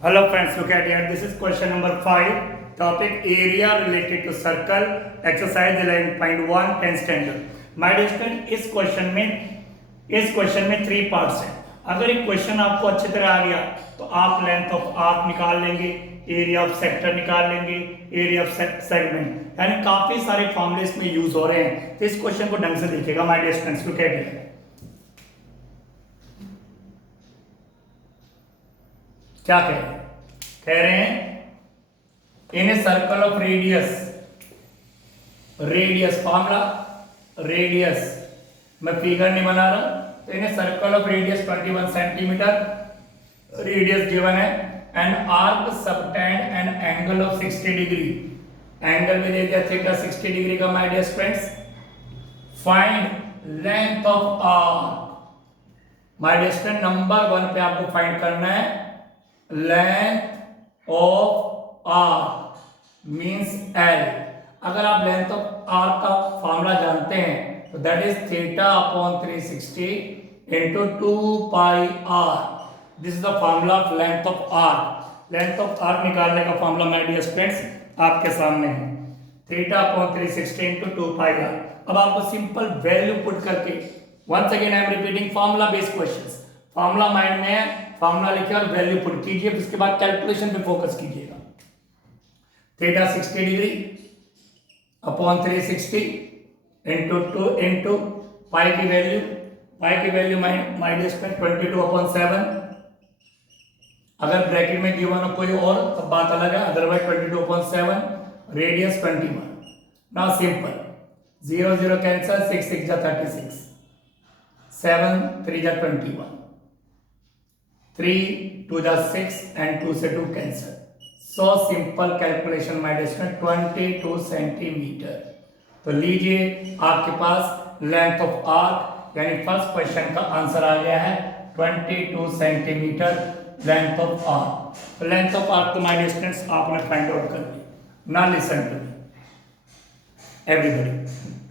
Hello friends, look at here. This is question number 5. Topic area related to circle. Exercise 11.1 10th standard. My dear student, इस question में 3 parts हैं. अगर एक question आपको अच्छी तरह आ गया तो आप लेंथ ऑफ आर्क निकाल लेंगे, एरिया ऑफ सेक्टर निकाल लेंगे, एरिया ऑफ सेगमेंट, यानी काफी सारे फॉर्मूले इसमें यूज हो रहे हैं. तो इस क्वेश्चन को ढंग से देखिएगा my dear students. Look at here. क्या कह रहे हैं in a circle of radius formula radius मैं फिगर नहीं बना रहा. तो in a circle of radius 21 centimetre radius given है and arc subtend and angle of 60 degree. Angle में दे दिया थीटा 60 डिग्री का. My dear students, find length of arc. My dear student, number 1 पे आपको फाइंड करना है length of arc means L. अगर आप लेंथ ऑफ आर्क का फॉर्मूला जानते हैं तो that is theta upon 360 into 2 pi r. This is the formula of length of arc. Length of arc निकालने का फॉर्मूला माय डियर स्टूडेंट्स आपके सामने है, theta upon 360 into 2 pi r. अब आपको सिंपल वैल्यू पुट करके, once again I am repeating formula based questions. Formula mind में है, फॉर्मूला लिखिए और वैल्यू पुट कीजिए, उसके बाद कैलकुलेशन पे फोकस कीजिएगा. Theta 60 degree upon 360 into 2 into pi की value my dear student 22 upon 7. अगर ब्रैकेट में गिवन हो कोई और तब बात अलग है, otherwise 22 upon 7 radius 21. Now simple 0 0 cancel, 6 6 जा 36, 7 3 जा 21, 3 2 जा 6 एंड 2 से 2 cancel. So simple calculation my dear student 22 centimetre. तो लीजिए आपके पास लेंथ ऑफ आर्क यानी फर्स्ट क्वेश्चन का आंसर आ गया है 22 सेंटीमीटर लेंथ ऑफ आर्क. तो लेंथ ऑफ आर्क तो माय डियर स्टूडेंट्स आपने फाइंड आउट कर लिया. Now listen to me everybody.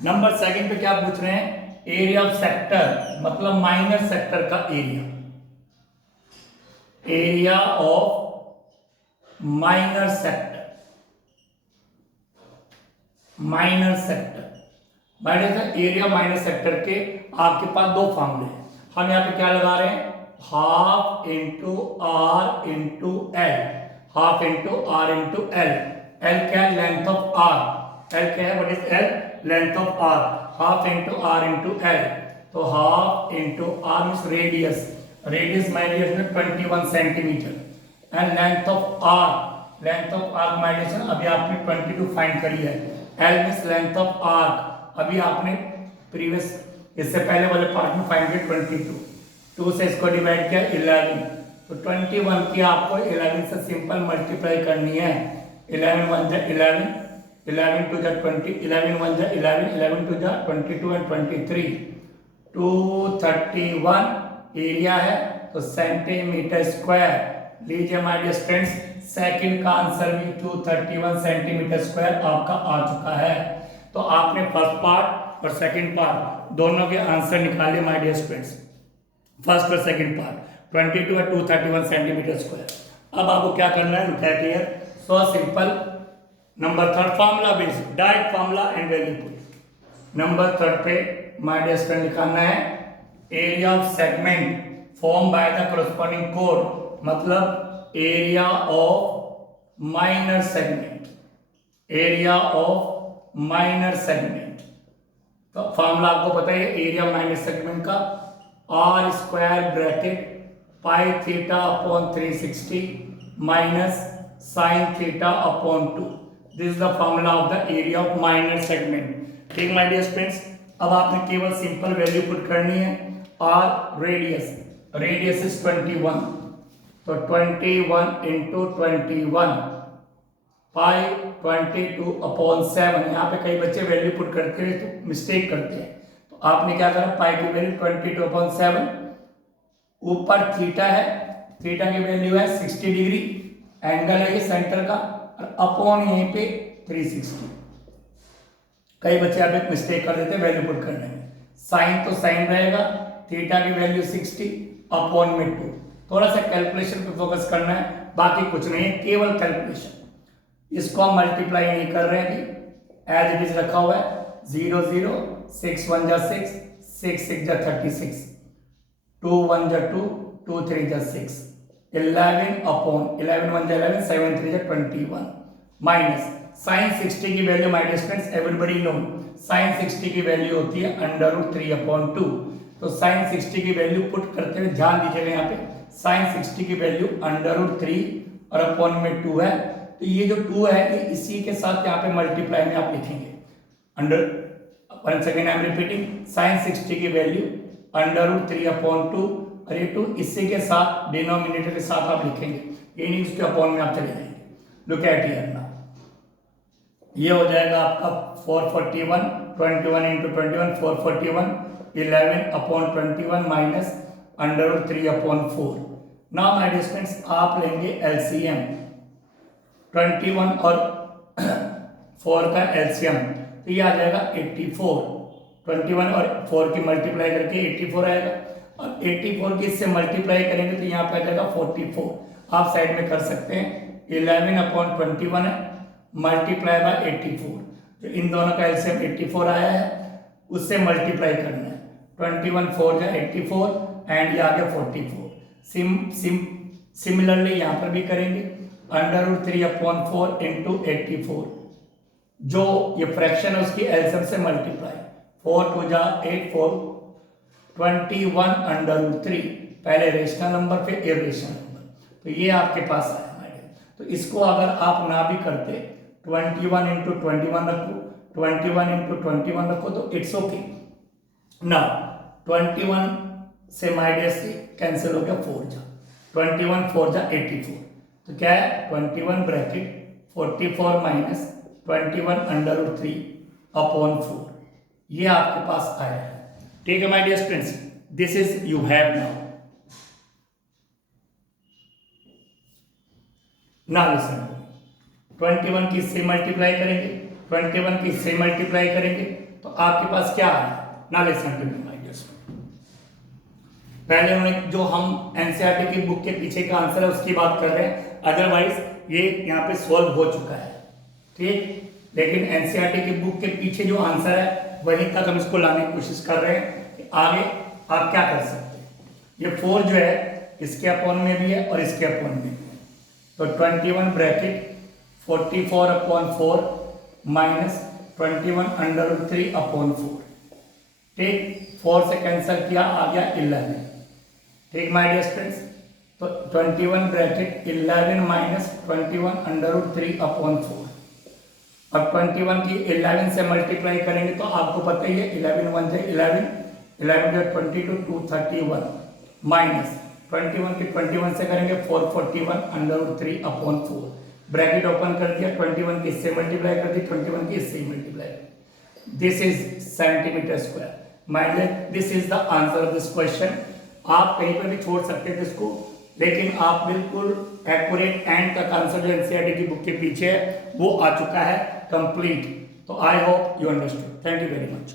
Number 2 पे क्या पूछ रहे हैं, एरिया ऑफ सेक्टर मतलब माइनर सेक्टर का area. Area of minor sector area minor sector के आपके पास 2 फॉर्मूले हैं. हम यहाँ पे क्या लगा रहे हैं, half into R into L. Half into R into L. L क्या है, लेंथ ऑफ आर. एल क्या है, what is L, length of R. Half into R into L. तो half into R means radius my dear 21 centimetre and length of arc my dear अभी आपने 22 find करी है. L means length of arc अभी आपने previous इससे पहले वाले पार्ट में फाइंड किया 22. 2 से इसको डिवाइड किया 11. तो 21 की आपको 11 से सिंपल मल्टीप्लाई करनी है. 11 1 जा 11, 11 2 जा 20, 11 1 जा 11, 11 2 जा 22 एंड 23. 231 एरिया है तो सेंटीमीटर स्क्वायर. लीजिए माय डियर स्टूडेंट्स, सेकंड का आंसर भी 231 सेंटीमीटर स्क्वायर आपका आ चुका है. तो आपने फर्स्ट पार्ट और सेकंड पार्ट दोनों के आंसर निकाले माय डियर स्टूडेंट्स. फर्स्ट और सेकंड पार्ट 22 और 231 सेंटीमीटर स्क्वायर. अब आपको क्या करना है, look at here. So simple. Number 3 formula based direct formula and value put. Number 3 पे माय डियर स्टूडेंट निकालना है area of segment form by the corresponding code मतलब area of minor segment. Area of minor segment. तो formula आपको पता है area minor segment का, R square bracket pi theta upon 360 minus sine theta upon 2. This is the formula of the area of minor segment. ठीक my dear students, अब आपने केवल simple value put करनी है. R radius is 21. तो 21 into 21 पाई 22 upon 7. यहाँ पे कई बच्चे वैल्यू पुट करते हैं तो मिस्टेक करते हैं. तो आपने क्या करा, पाई की वैल्यू 22 अपॉन 7. ऊपर थीटा है, थीटा की वैल्यू है 60 डिग्री. एंगल है ये सेंटर का और अपॉन यहीं पे 360. कई बच्चे आप एक मिस्टेक कर देते हैं वैल्यू पुट करने में. साइन तो साइन रहेगा, थीटा की वैल्यू 60 अपॉन में 2. थोड़ा सा कैलकुलेशन पे फोकस करना है, बाकी कुछ नहीं है, केवल कैलकुलेशन। इसको हम मल्टीप्लाई नहीं कर रहे हैं अभी, एज इट इज रखा हुआ है। 0 0, 6 1 जा 6, 6 6 जा 36, 2 1 जा 2, 2 3 जा 6, 11 अपॉन 11 1 जा 11, 7 3 जा 21 माइनस साइन 60 की value my dear students everybody know, sine 60 की वैल्यू होती है √3/2। तो साइन 60 की वैल्यू पुट करते हुए ध्यान दीजिएगा, यहाँ पे साइन 60 की वैल्यू √3 और अपॉन में 2 है, तो ये जो 2 है ये इसी के साथ यहाँ पे मल्टीप्लाई में आप लिखेंगे under, one second I am repeating, sine 60 की वैल्यू √3/2 और ये 2 इसी के साथ डिनोमिनेटर के साथ आप लिखेंगे, ये नहीं उसके अपॉन में आप चले जाएंगे। लुक एट हियर नाउ, ये हो जाएगा आपका 441, 21 into 21 441, 11/21 minus √3/4। Now my dear students आप लेंगे एलसीएम, 21 और 4 का एलसीएम, तो ये आ जाएगा 84, 21 और 4 की मल्टीप्लाई करके 84 आएगा, और 84 की इससे मल्टीप्लाई करेंगे तो यहाँ पे आ जाएगा 44। आप साइड में कर सकते हैं, 11/21 है मल्टीप्लाई बाय 84, जो इन दोनों का एलसीएम 84 आया है उससे मल्टीप्लाई करना है, 21 4 जा 84 एंड ये आ गया 44। सिमिलरली यहाँ पर भी करेंगे, √3/4 इंटू 84, जो ये फ्रैक्शन है उसकी एलसीएम से मल्टीप्लाई, 4 2 जा 8 4, 21 √3, पहले रेशनल नंबर फिर इरेशनल नंबर, तो ये आपके पास आया हमारे। तो इसको अगर आप ना भी करते 21 इंटू 21 रखो, 21 इंटू 21 रखो तो इट्स ओके। ना 21 से माइनस से कैंसिल हो गया 4 जा, 21 4 जा 84, तो क्या है 21 ब्रैकेट 44 माइनस 21 √3/4, ये आपके पास आया है। ठीक है my dear students, this is you have now listen, 21 की इससे मल्टीप्लाई करेंगे, 21 की इससे मल्टीप्लाई करेंगे तो आपके पास क्या आ रहा है। Now listen to me my dear student, पहले उन्होंने जो हम एनसीईआरटी की बुक के पीछे का आंसर है उसकी बात कर रहे हैं, अदरवाइज ये यहाँ पे सॉल्व हो चुका है, ठीक, लेकिन एनसीईआरटी की बुक के पीछे जो आंसर है वहीं तक हम इसको लाने की कोशिश कर रहे हैं कि आगे आप क्या कर सकते हैं। ये 4 जो है इसके अपॉन में भी है और इसके अपॉन में भी है, तो 21 ब्रैकेट 44/4 माइनस 21 √3/4, ठीक, 4 से कैंसिल किया आ गया 11, ठीक माय डियर स्टूडेंट्स, तो 21 ब्रैकेट 11 माइनस 21 √3/4, अब 21 की 11 से मल्टीप्लाई करेंगे तो आपको पता ही है 11 1 जा 11, 11 जा 22 231 माइनस 21 की 21 से करेंगे 441 √3/4, ब्रैकेट ओपन कर दिया, 21 की इससे मल्टीप्लाई कर दी, 21 की इससे multiply, this is centimetre square. Mind this is the answer of this question. आप कहीं पर भी छोड़ सकते थे इसको, लेकिन आप बिल्कुल एक्यूरेट एंड तक आंसर जो एनसीईआरटी की बुक के पीछे है वो आ चुका है कंप्लीट। तो I hope you understood. Thank you very much.